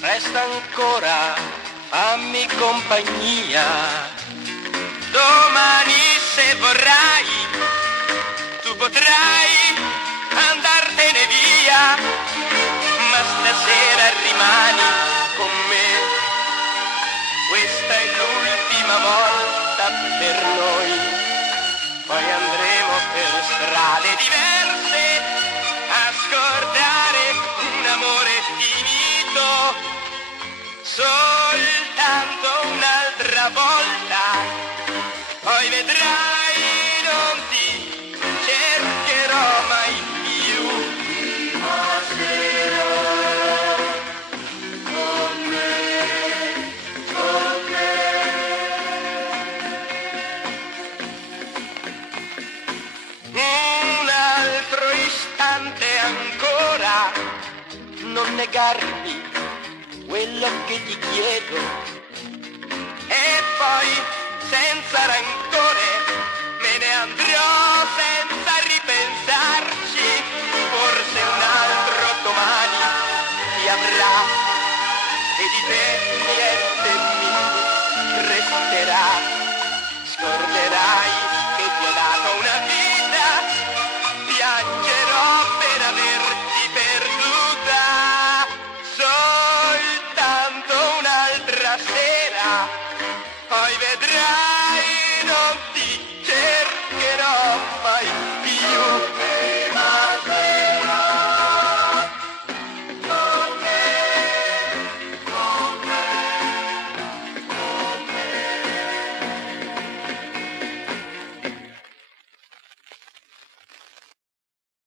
resta ancora, fammi compagnia. Domani se vorrai, tu potrai andartene via, ma stasera rimani con me. Questa è l'ultima volta per noi, poi andremo per strade diverse a scordare un amore finito. Soltanto un'altra volta, poi vedrai non ti cercherò mai più. Un altro istante ancora, non negarmi quello che ti chiedo, e poi senza rancore me ne andrò senza ripensarci. Forse un altro domani ti avrà e di te niente mi resterà. Scorda